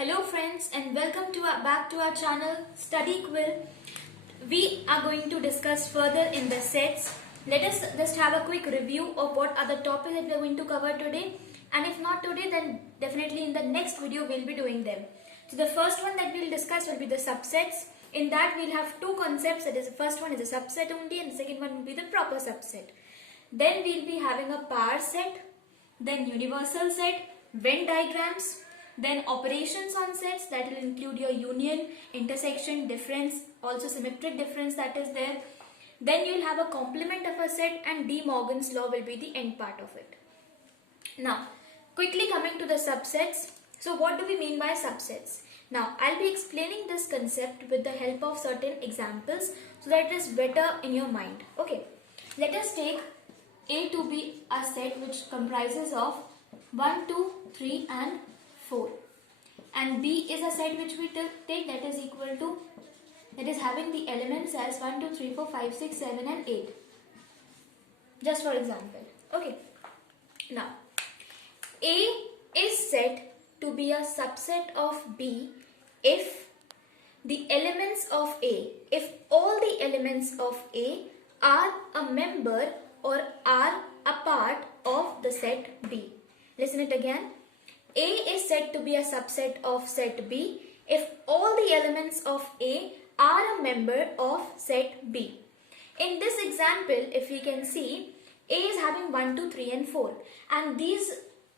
Hello friends and welcome back to our channel Study Quill. We are going to discuss further in the sets. Let us just have a quick review of what are the topics that we are going to cover today, and if not today then definitely in the next video we'll be doing them. So the first one that we'll discuss will be the subsets. In that we'll have two concepts, that is the first one is a subset only and the second one will be the proper subset. Then we'll be having a power set, then universal set, Venn diagrams, then operations on sets that will include your union, intersection, difference, also symmetric difference that is there. Then you will have a complement of a set and De Morgan's law will be the end part of it. Now, quickly coming to the subsets. So what do we mean by subsets? Now, I'll be explaining this concept with the help of certain examples so that it is better in your mind. Okay, let us take A to be a set which comprises of 1, 2, 3 and 4, and B is a set which we take that is equal to, that is having the elements as 1, 2, 3, 4, 5, 6, 7 and 8, just for example. Okay, now A is said to be a subset of B if the elements of A, if all the elements of A are a member or are a part of the set B. Listen it again. A is said to be a subset of set B if all the elements of A are a member of set B. In this example, if we can see, A is having 1, 2, 3 and 4, and these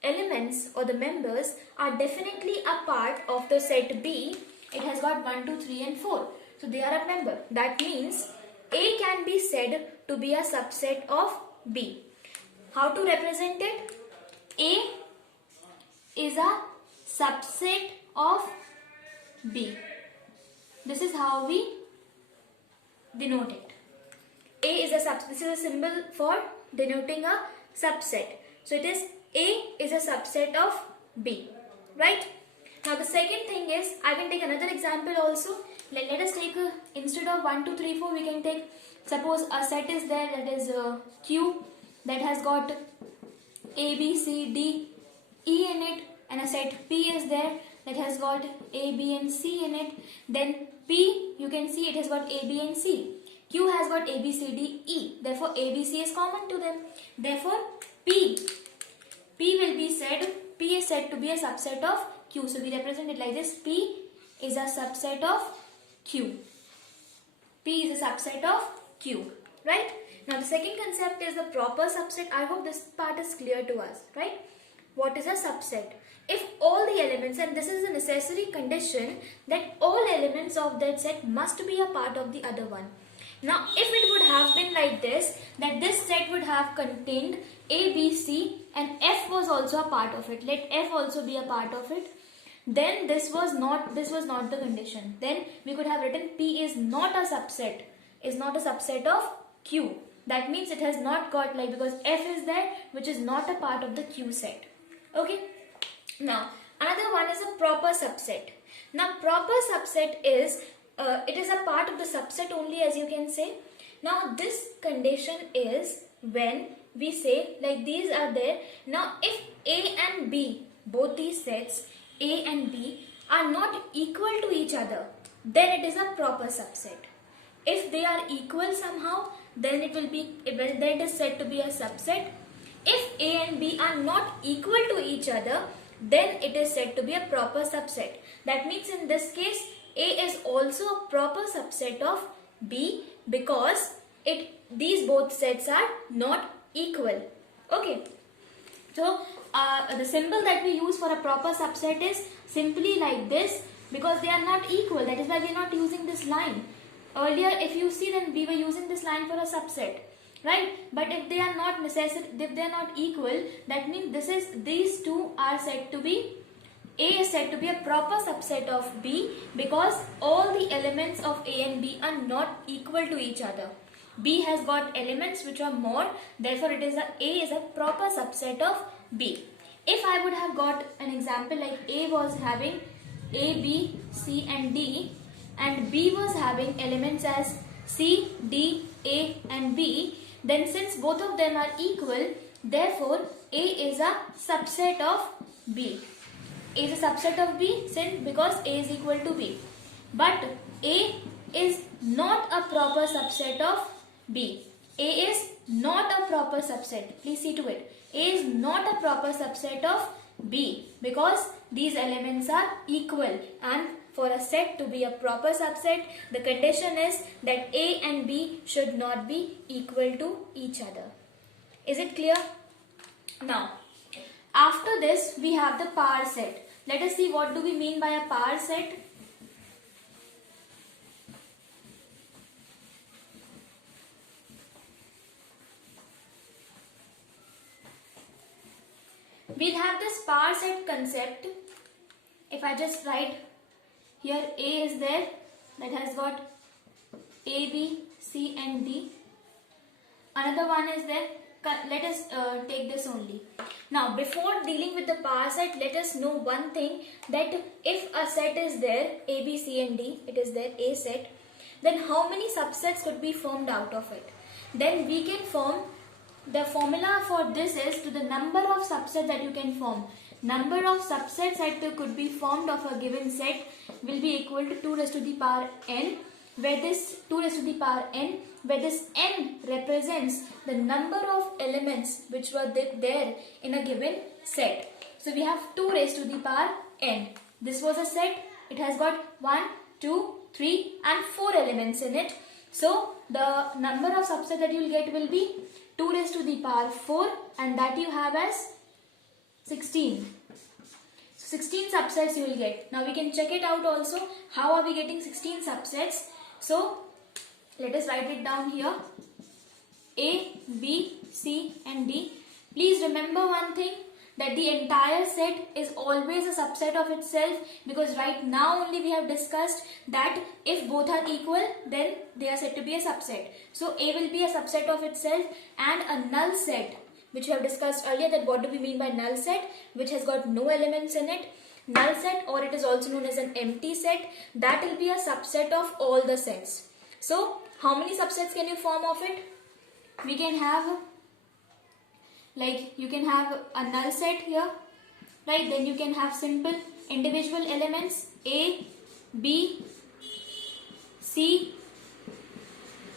elements or the members are definitely a part of the set B. It has got 1, 2, 3 and 4. So they are a member. That means A can be said to be a subset of B. How to represent it? A is a subset of B. This is how we denote it. A is a subset. This is a symbol for denoting a subset. So it is A is a subset of B. Right? Now the second thing is, I can take another example also. Let us take instead of 1, 2, 3, 4, we can take, suppose a set is there that is Q that has got A, B, C, D, E in it, and a set P is there that has got A, B and C in it. Then P, you can see it has got A, B and C. Q has got A, B, C, D, E. Therefore A, B, C is common to them. Therefore P is said to be a subset of Q. So we represent it like this. P is a subset of Q. P is a subset of Q. Right? Now the second concept is the proper subset. I hope this part is clear to us. Right? What is a subset? If all the elements, and this is a necessary condition, that all elements of that set must be a part of the other one. Now if it would have been like this, that this set would have contained A, B, C and F was also a part of it. Let F also be a part of it. Then this was not the condition. Then we could have written P is not a subset of Q. That means it has not got, like, because F is there which is not a part of the Q set. Okay. Now another one is a proper subset. Now proper subset is it is a part of the subset only, as you can say. Now this condition is when we say like these are there. Now if A and B, both these sets A and B are not equal to each other, then it is a proper subset. If they are equal somehow, then it is said to be a subset. If A and B are not equal to each other, then it is said to be a proper subset. That means in this case, A is also a proper subset of B because these both sets are not equal. Okay. So the symbol that we use for a proper subset is simply like this, because they are not equal. That is why we are not using this line. Earlier, if you see, then we were using this line for a subset. Right? But if they are not if they are not equal, that means these two are said to be, A is said to be a proper subset of B because all the elements of A and B are not equal to each other. B has got elements which are more, therefore A is a proper subset of B. If I would have got an example like A was having A, B, C and D, and B was having elements as C, D, A and B, then since both of them are equal, therefore A is a subset of B. A is a subset of B since because A is equal to B. But A is not a proper subset of B. A is not a proper subset. Please see to it. A is not a proper subset of B because these elements are equal, and for a set to be a proper subset, the condition is that A and B should not be equal to each other. Is it clear? Now, after this we have the power set. Let us see what do we mean by a power set. We'll have this power set concept. If I just write here, A is there, that has got A, B, C and D. Another one is there. Let us take this only. Now, before dealing with the power set, let us know one thing, that if a set is there, A, B, C and D, it is there, A set, then how many subsets could be formed out of it? Then we can form, the formula for this is to the number of subsets that you can form. Number of subsets that could be formed of a given set will be equal to 2 raised to the power n, where this 2 raised to the power n, where this n represents the number of elements which were there in a given set. So we have 2 raised to the power n. This was a set. It has got 1, 2, 3 and 4 elements in it. So the number of subsets that you will get will be 2 raised to the power 4, and that you have as 16. So 16 subsets you will get. Now we can check it out also. How are we getting 16 subsets? So let us write it down here. A, B, C and D. Please remember one thing, that the entire set is always a subset of itself, because right now only we have discussed that if both are equal, then they are said to be a subset. So A will be a subset of itself, and a null set, which we have discussed earlier, that what do we mean by null set, which has got no elements in it. Null set, or it is also known as an empty set, that will be a subset of all the sets. So how many subsets can you form of it? We can have, like, you can have a null set here, right? Then you can have simple individual elements A, B, C,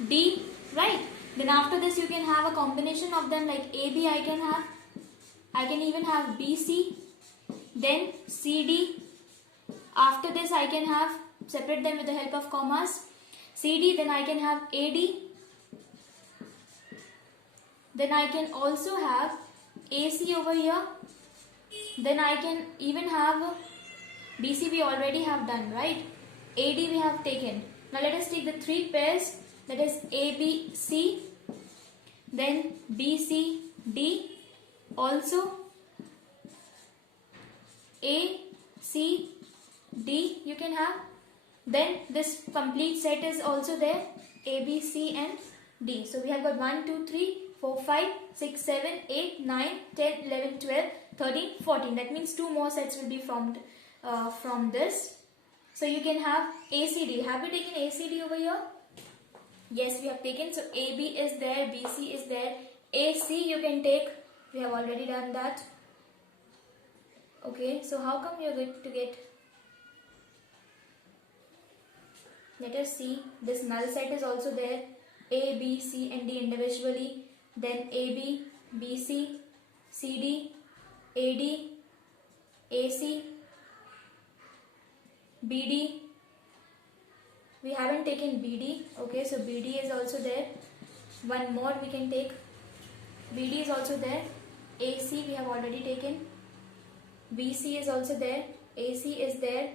D, right? Then after this you can have a combination of them, like A, B I can even have B, C, then C, D. After this I can have, separate them with the help of commas, C, D, then I can have A, D. Then I can also have AC over here. Then I can even have BC, we already have done, right? AD we have taken. Now let us take the 3 pairs, that is ABC, then BCD, also ACD you can have. Then this complete set is also there, A, B, C and D. So we have got 1, 2, 3, 4, 5, 6, 7, 8, 9, 10, 11, 12, 13, 14. That means 2 more sets will be formed from this. So you can have ACD. Have we taken ACD over here? Yes, we have taken. So AB is there, BC is there. AC you can take. We have already done that. Okay, so how come you are going to get? Let us see. This null set is also there. A, B, C and D individually. Then AB, BC, CD, AD, AC, BD. We haven't taken BD. Okay, so BD is also there. One more we can take. BD is also there. AC we have already taken. BC is also there. AC is there.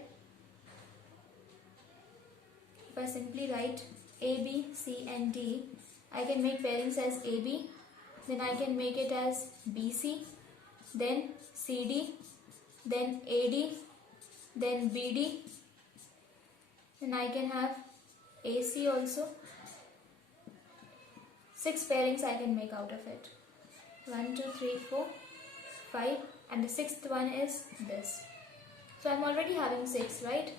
If I simply write A, B, C and D, I can make pairings as AB, then I can make it as BC, then CD, then AD, then BD, then I can have AC also. 6 pairings I can make out of it. 1, 2, 3, 4, 5 and the 6th one is this. So I'm already having 6, right?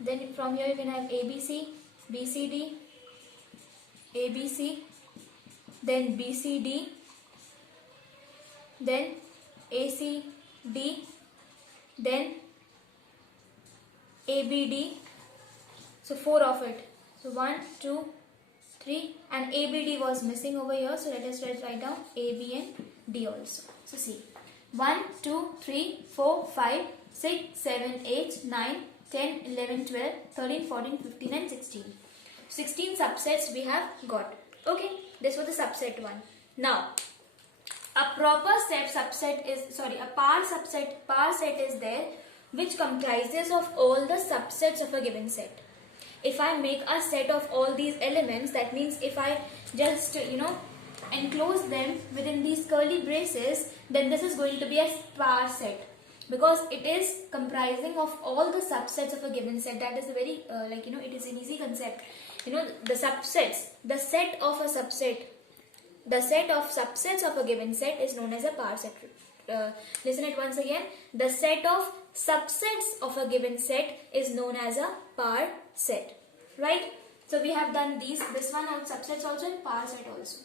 Then from here you can have ABC, BCD, ABC, then BCD, then ACD, then ABD. So 4 of it. So 1, 2, 3, and ABD was missing over here. So let us write down AB and D also. So see, 1, 2, 3, 4, 5, 6, 7, 8, 9, 10, 11, 12, 13, 14, 15 and 16. 16 subsets we have got. Okay, this was the subset one. Now, a proper par set is there which comprises of all the subsets of a given set. If I make a set of all these elements, that means if I just enclose them within these curly braces, then this is going to be a par set, because it is comprising of all the subsets of a given set. That is a very it is an easy concept. The subsets, the set of a subset, the set of subsets of a given set is known as a par set. Listen it once again. The set of subsets of a given set is known as a par set. Right? So we have done this one out subsets also and par set also.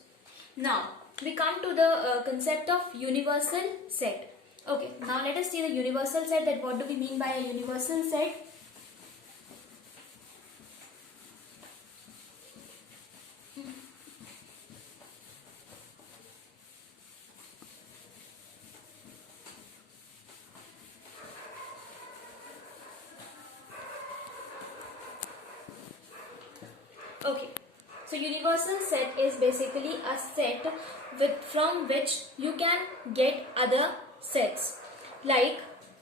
Now we come to the concept of universal set. Okay, now let us see the universal set. That what do we mean by a universal set? Okay, so universal set is basically a set from which you can get other sets, like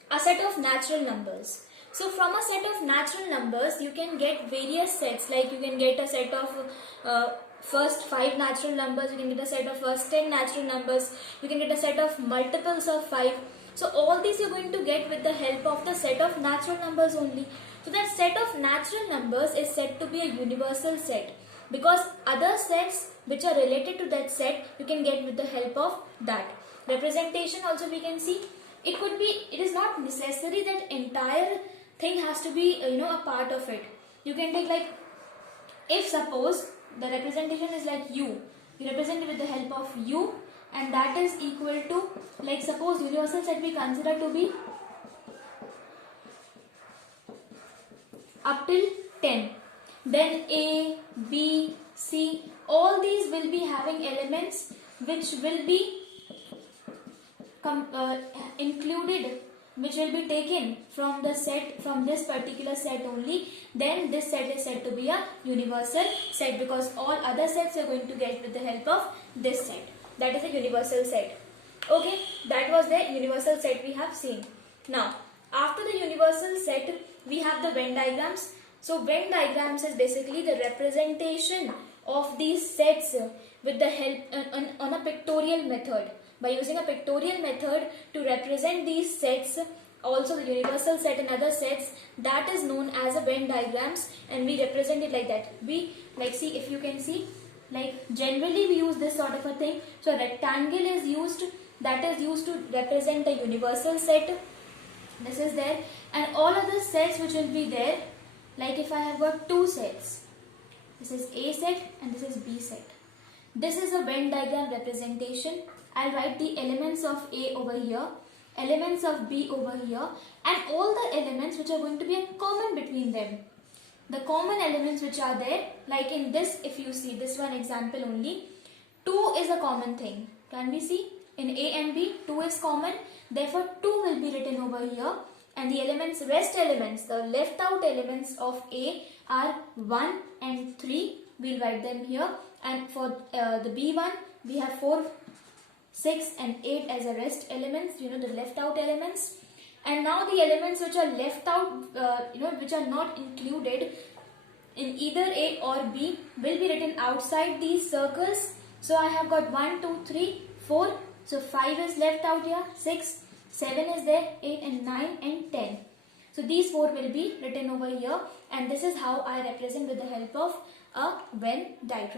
a set of natural numbers. So from a set of natural numbers you can get various sets, like you can get a set of first 5 natural numbers, you can get a set of first 10 natural numbers, you can get a set of multiples of 5. So all these you're going to get with the help of the set of natural numbers only. So that set of natural numbers is said to be a universal set, because other sets which are related to that set you can get with the help of that. Representation also we can see. It is not necessary that entire thing has to be a part of it. You can take, like, if suppose the representation is like u, you represent it with the help of u, and that is equal to, like, suppose universal set we consider to be up till 10. Then A, B, C, all these will be having elements which will be included, which will be taken from the set, from this particular set only. Then this set is said to be a universal set, because all other sets are going to get with the help of this set. That is a universal set. Okay, that was the universal set we have seen. Now, after the universal set, we have the Venn diagrams. So Venn diagrams is basically the representation of these sets with the help on a pictorial method. By using a pictorial method to represent these sets, also the universal set and other sets, that is known as a Venn diagrams, and we represent it like that. We, like, see, if you can see, like, generally we use this sort of a thing. So a rectangle is used, that is used to represent the universal set. This is there, and all other sets which will be there, like if I have got 2 sets, this is A set and this is B set. This is a Venn diagram representation. I'll write the elements of A over here, elements of B over here, and all the elements which are going to be common between them. The common elements which are there, like in this, if you see this one example only, 2 is a common thing. Can we see? In A and B, 2 is common. Therefore, 2 will be written over here. And the elements, rest elements, the left out elements of A are 1 and 3. We'll write them here. And for the B one, we have 4, 6 and 8 as a rest elements, the left out elements. And now the elements which are left out, which are not included in either A or B will be written outside these circles. So I have got 1, 2, 3, 4. So 5 is left out here, 6, 7 is there, 8 and 9 and 10. So these 4 will be written over here, and this is how I represent with the help of a Venn diagram.